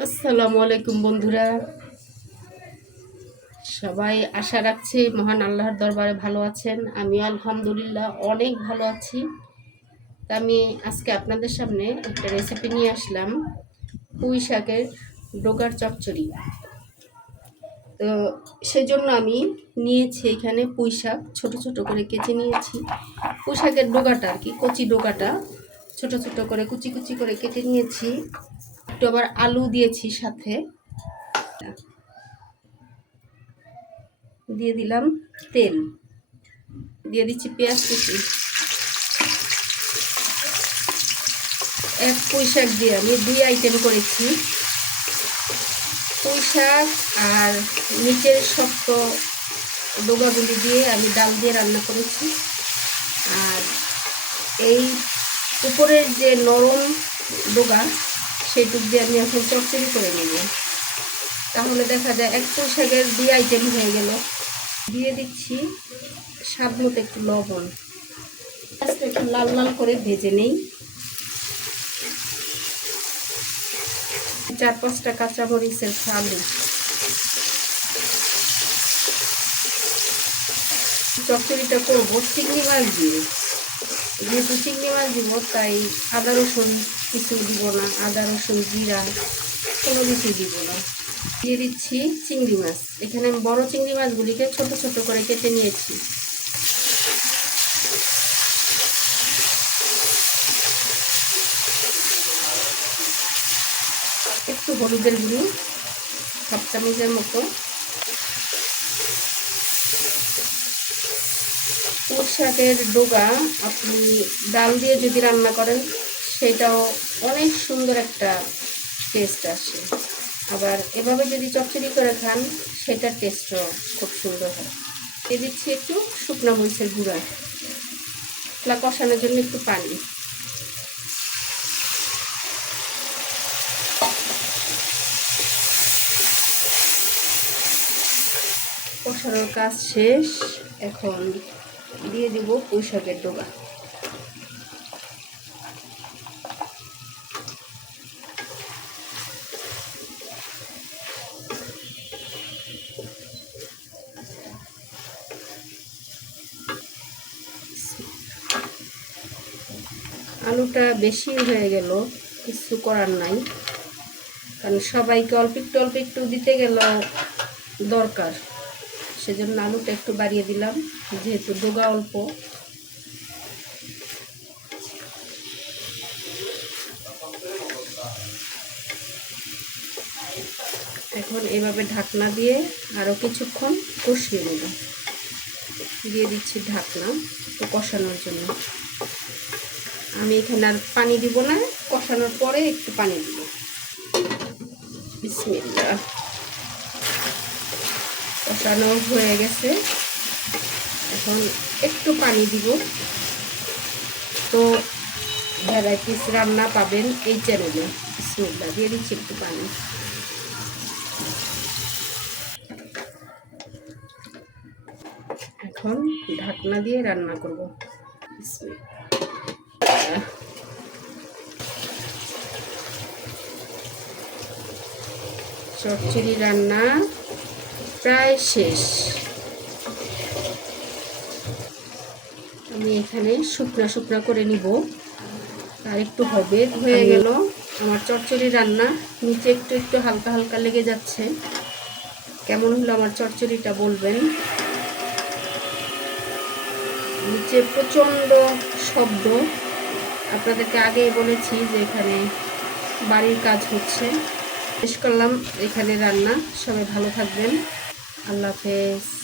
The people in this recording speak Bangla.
আসসালামু আলাইকুম বন্ধুরা। সবাই আশা রাখছি মহান আল্লাহর দরবারে ভালো আছেন। আমি আলহামদুলিল্লাহ অনেক ভালো আছি। তা আমি আজকে আপনাদের সামনে একটা রেসিপি নিয়ে আসলাম। পুঁই শাকের ডোগার চচ্চড়ি। তো সেজন্য আমি নিয়েছি এখানে পুঁই শাক, ছোটো ছোটো করে কেটে নিয়েছি। পুঁই শাকের ডোগাটা আর কি, কচি ডোগাটা ছোট ছোট করে কুচি কুচি করে কেটে নিয়েছি। একটু আবার আলু দিয়েছি সাথে। দিয়ে দিলাম তেল। দিয়ে দিচ্ছি পেঁয়াজ কুচি। এক পুঁই শাক দিয়ে আমি দুই আইটেম করেছি। পুঁই শাক আর নিচের শক্ত ডোগাগুলি দিয়ে আমি ডাল দিয়ে রান্না করেছি। আর এই উপরের যে নরম ডোগা সেইটুক দিয়ে আমি এখন চচ্চড়ি করে নেব। তাহলে দেখা যায় এক শাকের দুই আইটেম হয়ে গেল। দিয়ে দিচ্ছি স্বাদ মতো একটু লবণ। আজকে একটু লাল লাল করে ভেজে নেই। চার পাঁচটা কাঁচা কাঁচামরিচের আলু চচ্চড়িটা করব চিংড়ি মাছ দিয়ে। যেহেতু চিংড়ি মাছ দিব, তাই আদা রসুন কিছু দিব না, আদা, রসুন, জিরা, কোনো কিছু দিব না। দিয়ে দিচ্ছি চিংড়ি মাছ। এখানে আমি বড় চিংড়ি মাছগুলিকে ছোট ছোট করে কেটে নিয়েছি। একটু হলুদের গুঁড়ি, হাফ চামচের মতো। পুঁই শাকের ডোগা আপনি ডাল দিয়ে যদি রান্না করেন সেটাও অনেক সুন্দর একটা টেস্ট আসে। আবার এভাবে যদি চচ্চড়ি করে খান, সেটার টেস্টও খুব সুন্দর হয়। এ দিচ্ছি একটু শুকনো মরিচের গুঁড়া। এগুলা কষানোর জন্য একটু পানি। কষানোর কাজ শেষ। এখন দিয়ে দিব পুঁই শাকের ডোবা আলুটা বেশি হয়ে গেল, কিছু করার নাই। কারণ সবাইকে অল্প একটু অল্প একটু দিতে গেল দরকার। সেজন্য আলুটা একটু বাড়িয়ে দিলাম, যেহেতু ডোগা অল্প। এখন এভাবে ঢাকনা দিয়ে আরও কিছুক্ষণ কষিয়ে নেব। দিয়ে দিচ্ছি ঢাকনা কষানোর জন্য। আমি এখানে আর পানি দিব না, কষানোর পরে একটু পানি দিব। বিসমিল্লা কষানো হয়ে গেছে। এখন একটু পানি দিব। তো ভ্যারাইটিস রান্না পাবেন এই চ্যানেলে। বিসমিল্লা দিয়ে দিচ্ছি একটু পানি। এখন ঢাকনা দিয়ে রান্না করব। বিসমিল্লা চচ্চড়ি রান্না প্রায় শেষ। আমি এখানে শুকনা শুকনা করে নিব। আর একটু হবে হয়ে গেল। আমার চচ্চড়ি রান্না নিচে একটু একটু হালকা হালকা লেগে যাচ্ছে। কেমন হলো আমার চচ্চড়িটা বলবেন? নিচে প্রচণ্ড শব্দ। আপনাদেরকে আগেই বলেছি যে এখানে বাড়ির কাজ হচ্ছে। শেষ করলাম এখানে রান্না। সবাই ভালো থাকবেন। আল্লাহ হাফেজ।